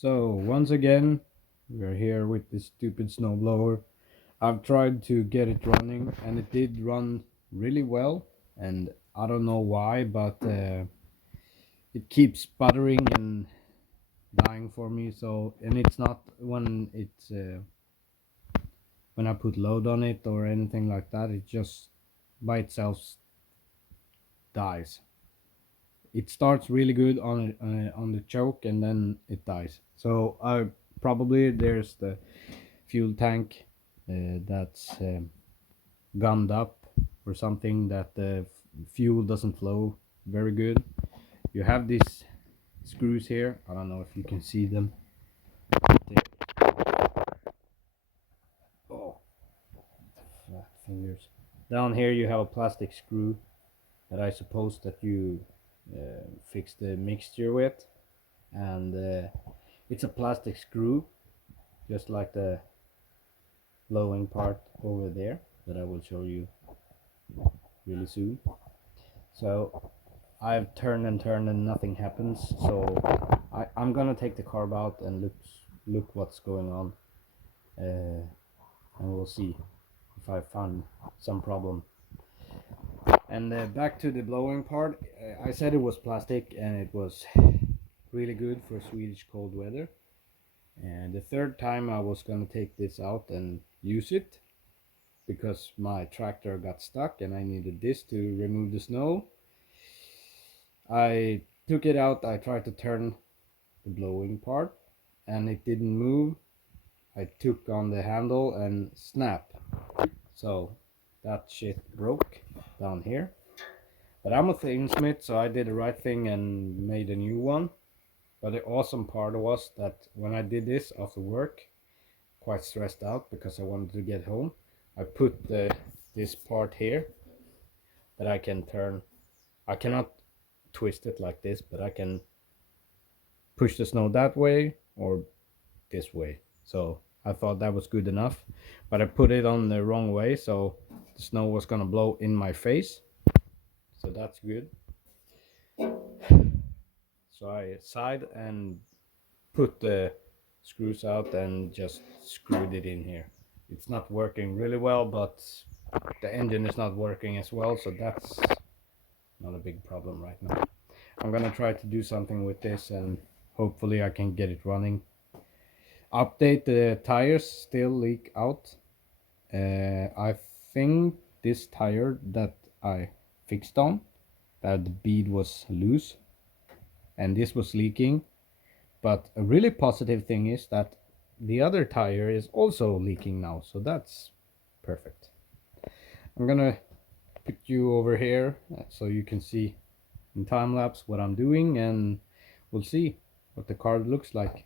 So once again, we're here with this stupid snowblower. I've tried to get it running and it did run really well, and I don't know why, but it keeps sputtering and dying for me. So, and it's not when I put load on it or anything like that, it just by itself dies. It starts really good on the choke and then it dies. So I probably there's the fuel tank that's gummed up or something, that the fuel doesn't flow very good. You have these screws here. I don't know if you can see them. Oh, flat fingers. Down here you have a plastic screw that I suppose that you fix the mixture with, and it's a plastic screw, just like the blowing part over there that I will show you really soon. So I've turned and turned and nothing happens. So I'm gonna take the carb out and look what's going on, and we'll see if I found some problem. And back to the blowing part, I said it was plastic and it was really good for Swedish cold weather. And the third time I was gonna take this out and use it because my tractor got stuck and I needed this to remove the snow. I took it out, I tried to turn the blowing part and it didn't move. I took on the handle and snap. So that shit broke down here. But I'm a thingsmith, so I did the right thing and made a new one. But the awesome part was that when I did this after work, quite stressed out because I wanted to get home, I put this part here that I can turn. I cannot twist it like this, but I can push the snow that way or this way. So I thought that was good enough, but I put it on the wrong way, so the snow was gonna blow in my face. So that's good. So I side and put the screws out and just screwed it in here. It's not working really well, but the engine is not working as well, so that's not a big problem right now. I'm gonna try to do something with this and hopefully I can get it running. Update: the tires still leak out. I think this tire that I fixed on, that the bead was loose and this was leaking. But a really positive thing is that the other tire is also leaking now, so that's perfect. I'm gonna put you over here so you can see in time lapse what I'm doing, and we'll see what the car looks like.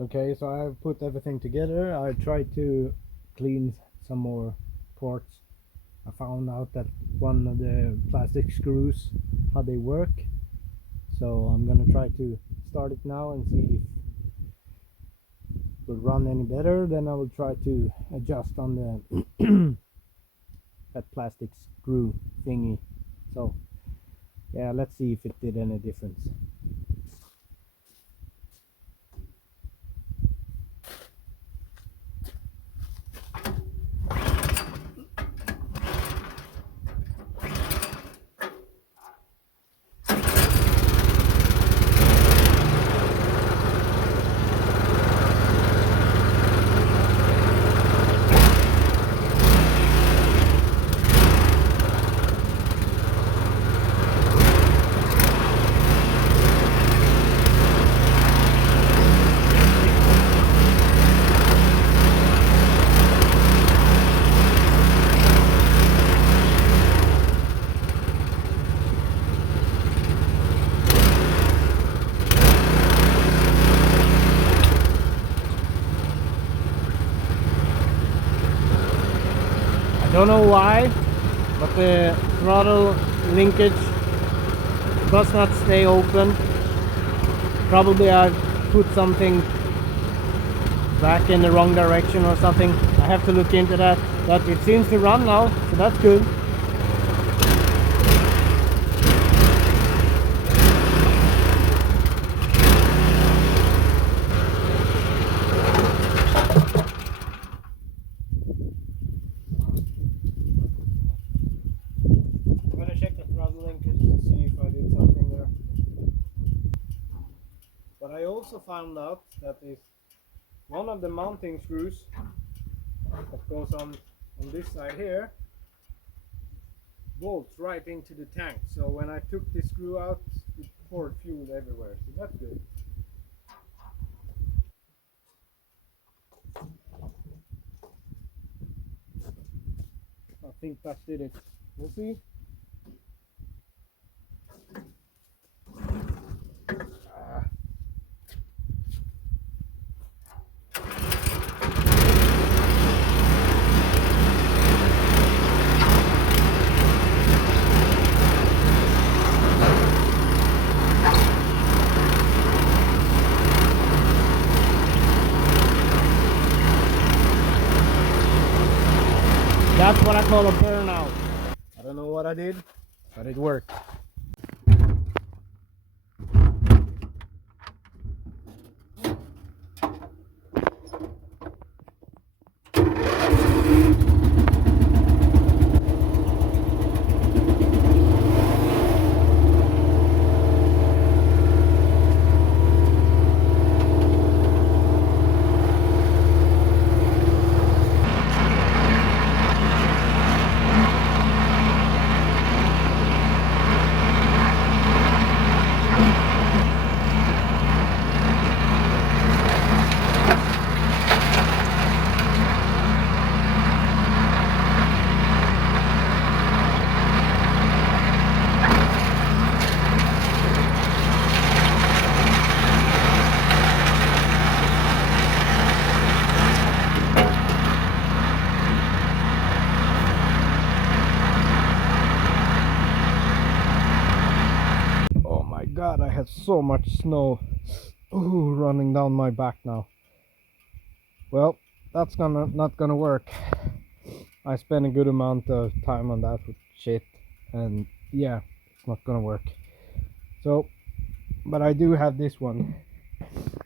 Okay, so I've put everything together. I tried to clean some more parts I found out that one of the plastic screws, how they work. So I'm gonna try to start it now and see if it will run any better. Then I will try to adjust on the that plastic screw thingy. So yeah, let's see if it did any difference. I don't know why, but the throttle linkage does not stay open. Probably I put something back in the wrong direction or something. I have to look into that, but it seems to run now, so that's good. I'm gonna check the throttle linkage to see if I did something there. But I also found out that is one of the mounting screws that goes on this side here bolts right into the tank. So when I took the screw out, it poured fuel everywhere. So that's good. I think that did it. We'll see. That's what I call a burnout. I don't know what I did, but it worked. Oh my god, I have so much snow running down my back now. Well, that's not gonna work. I spent a good amount of time on that shit, and yeah, it's not gonna work. So, but I do have this one,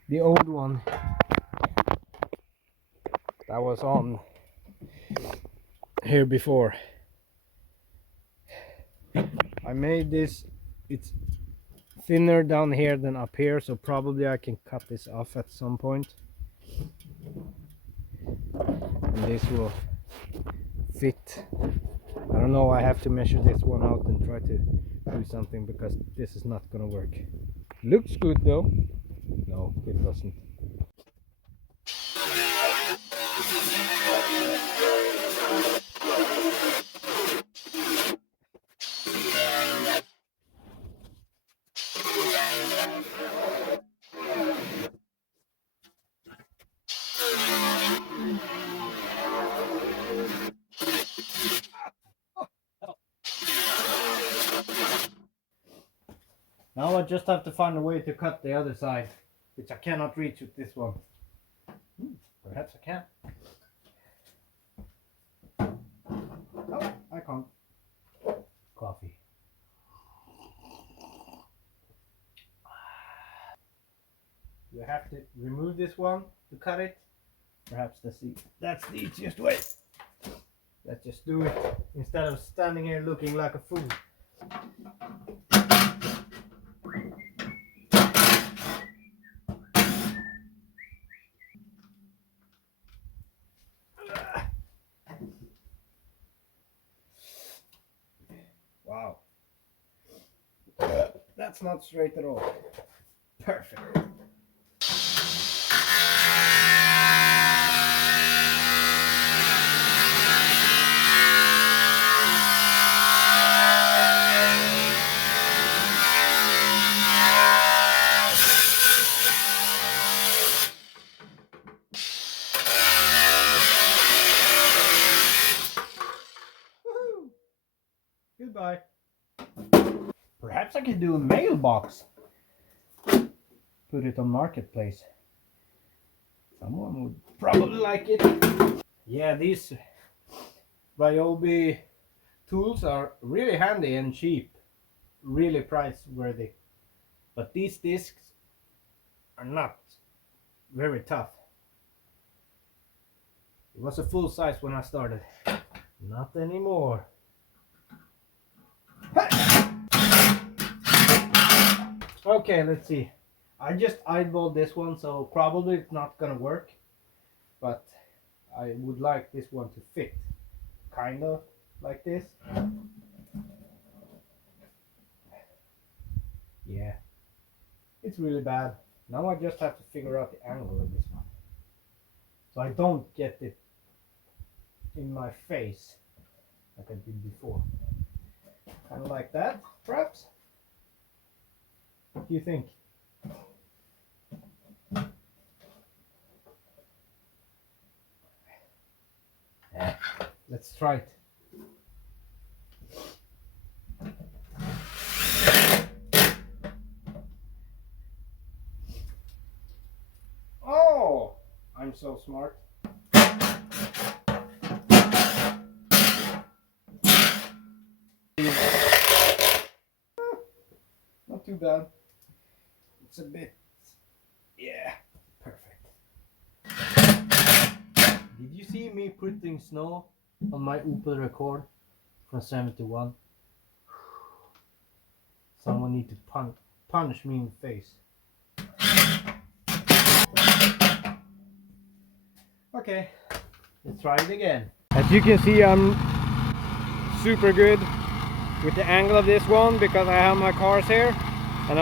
the old one that was on here before. I made this, it's thinner down here than up here, so probably I can cut this off at some point. And this will fit. I don't know, I have to measure this one out and try to do something, because this is not gonna work. Looks good though. No, it doesn't. Now I just have to find a way to cut the other side, which I cannot reach with this one. Perhaps I can. No, I can't. Coffee. You have to remove this one to cut it. Perhaps that's the easiest way. Let's just do it instead of standing here looking like a fool. Wow. That's not straight at all. Perfect. Woohoo! Goodbye. Perhaps I could do a mailbox. Put it on Marketplace. Someone would probably like it. Yeah, these Ryobi tools are really handy and cheap. Really price worthy. But these discs are not very tough. It was a full size when I started. Not anymore. Okay, let's see. I just eyeballed this one, so probably it's not gonna work. But I would like this one to fit. Kind of like this. Yeah. It's really bad. Now I just have to figure out the angle of this one. So I don't get it in my face like I did before. Kind of like that, perhaps? What do you think? Yeah, let's try it. Oh, I'm so smart. Not too bad. It's a bit, yeah, perfect. Did you see me putting snow on my Opel record from 71? Someone need to punch me in the face. Okay, let's try it again. As you can see, I'm super good with the angle of this one because I have my cars here, and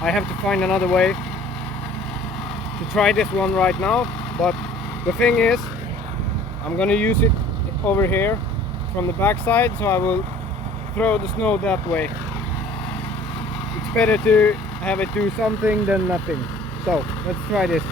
I have to find another way to try this one right now. But the thing is, I'm gonna use it over here from the back side, so I will throw the snow that way. It's better to have it do something than nothing. So let's try this.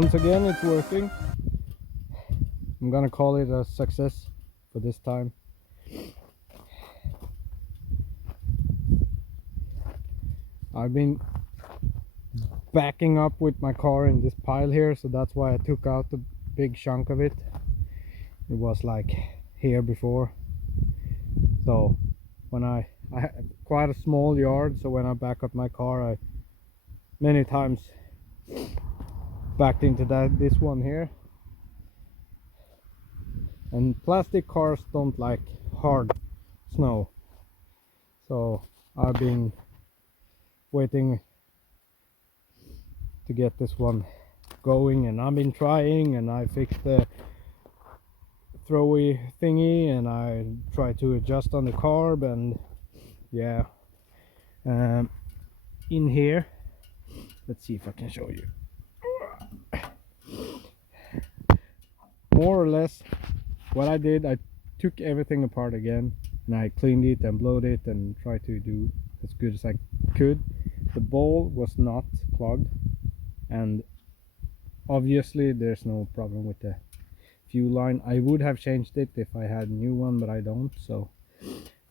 once again it's working. I'm gonna call it a success for this time. I've been backing up with my car in this pile here, so that's why I took out the big chunk of it. It was like here before, so when I have quite a small yard, so when I back up my car, I many times backed into this one here. And plastic cars don't like hard snow, so I've been waiting to get this one going, and I've been trying, and I fixed the throwy thingy, and I tried to adjust on the carb, and yeah. In here, let's see if I can show you. More or less what I did, I took everything apart again, and I cleaned it and blowed it and tried to do as good as I could. The bowl was not clogged, and obviously there's no problem with the fuel line. I would have changed it if I had a new one, but I don't. So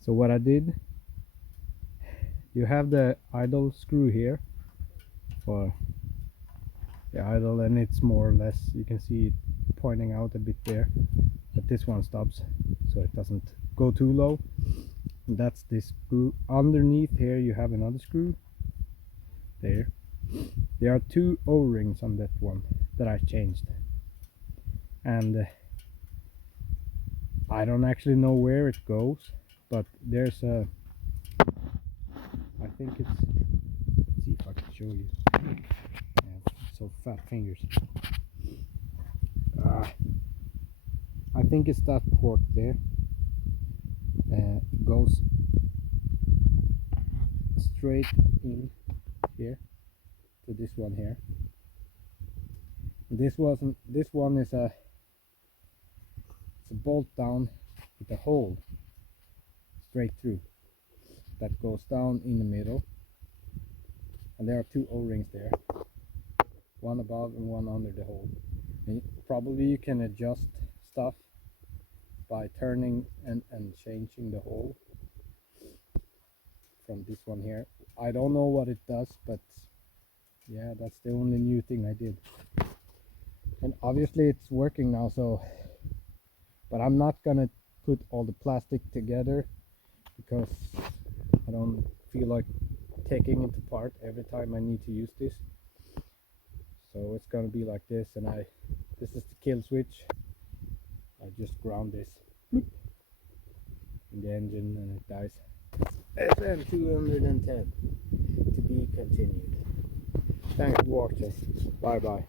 what I did, you have the idle screw here for the idle, and it's more or less, you can see it pointing out a bit there, but this one stops so it doesn't go too low. And that's this screw. Underneath here you have another screw there. There are two O-rings on that one that I changed, and I don't actually know where it goes, but there's a, I think it's, let's see if I can show you. So fat fingers. I think it's that port there. Goes straight in here to this one here. This one is a, it's a bolt down with a hole straight through that goes down in the middle, and there are two O-rings there, one above and one under the hole. And probably you can adjust stuff by turning and changing the hole from this one here. I don't know what it does, but yeah, that's the only new thing I did. And obviously it's working now, so, but I'm not gonna put all the plastic together because I don't feel like taking it apart every time I need to use this. So it's gonna be like this, and this is the kill switch. I just ground this in the engine and it dies. SN210 to be continued. Thanks for watching. Bye bye.